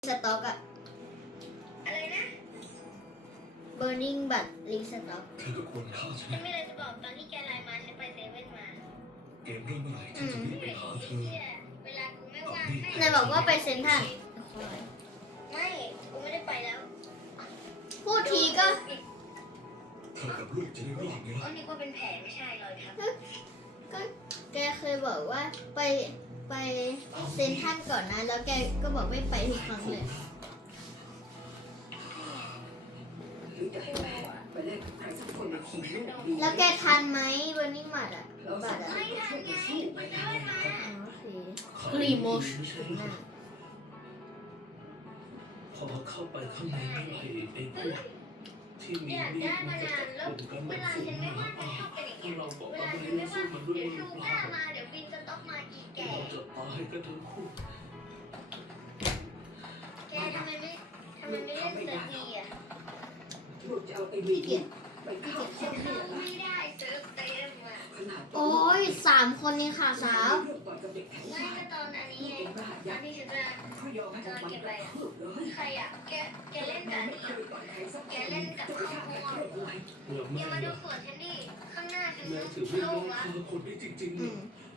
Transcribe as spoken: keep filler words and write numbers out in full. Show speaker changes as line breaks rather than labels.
สต็อกอะ
อะไรนะ
burning บัตรรีสต็อก
เธอก็ควรฆ่าฉัน
ฉันไม่เลยจะบอกตอนที่แกไลน์มาฉันไปเซเว่นมา
เกมเริ่มเมื่อไหร่ฉันจะรีบไปหาเธอ
เวลากูไม่ว่างให้
นายบอกว่าไปเซ็นทรัล
ไม่กูไม่ได้ไปแล้ว
พูดทีก็
เธอกับลูกจะได้รอดไง
ก็
ล่ะ
นึกว่าเป็นแผลไม่ใช่รอยครับ
ก็แกเคยบอกว่าไปไปเซ็นทรัลก่อนนะ แล้วแกก็บอกไม่ไปทุกครั้งเลย
หรือจะให้แม่ไปเล่นกับใครสักคนในทีมลูกดี
แล้วแกทันไหม burning บัตรอะ
เรา
บั
สา
ตรอะ
มารถช่วยกันสู้ไปได้
อ๋อโอเค
รี
รี
โม
โม
ช
ชน่ะ
พอเข้าไปข้างในไม่ไหวไอ้พวกที่มี
อยาก
มีด
ได้
มั
มาน
จะ
นานแล้ว
ข่มกัน
เว
แบบ
ลา
สุ
ฉั
ด
นไม่
มาก
ว่างฉันชอบเป็นอย่างเงี้
ถ้าย เราบอก
เว
ว่า
ลา
ไม่
ฉันไม่
รู้
ว่าง
สู้มันด้วย
เดี๋ยว
หรื
ชู
อเป
ก้า
ล่า
มาเดี๋ยวบินสต็อกมาอีกแก
เราจะตายกันทั้งคู่
แกทำไมไม่ทำไมไม่เล่นเซอร์ดีอ่ะ
ลูกจะเอาไอ้วีเดียไปเข้า
ฉั
เข้าน เรี
เข้าย
น
ไม่ได้เซิร์ฟเต็มอ่ะ
ขนาด
โอ้ยสามคนนี้ค่ะสาว
เรื่องต่อยกับเด็กแถว
ไม่
บ้าน
ก็ตอนอันนี้ไง
เป็นรหัส
ตอ
ยั
น
กษ์
ที่ฉันจะ
เขายอมให้ผมมันกระทืบเลย
ใครอ่ะแกแกเล่นกับอัน
ไม่
นี้
เค
อ่ะ
ยต่อยใครสักค
แก
น
เล่นกับ
จะไป
ข้าว
ฆ่า
โพ
กัน
ด
เรื่องอะไร
เหลือ
อย่า
แม่
มาดูสวนฉันดิ ข้างหน้าฉัน
แม่ถือ
โล่
ไม่
ง
ได้
ละ
ฆ่าคนได้จริงๆ
อื
นะ
ม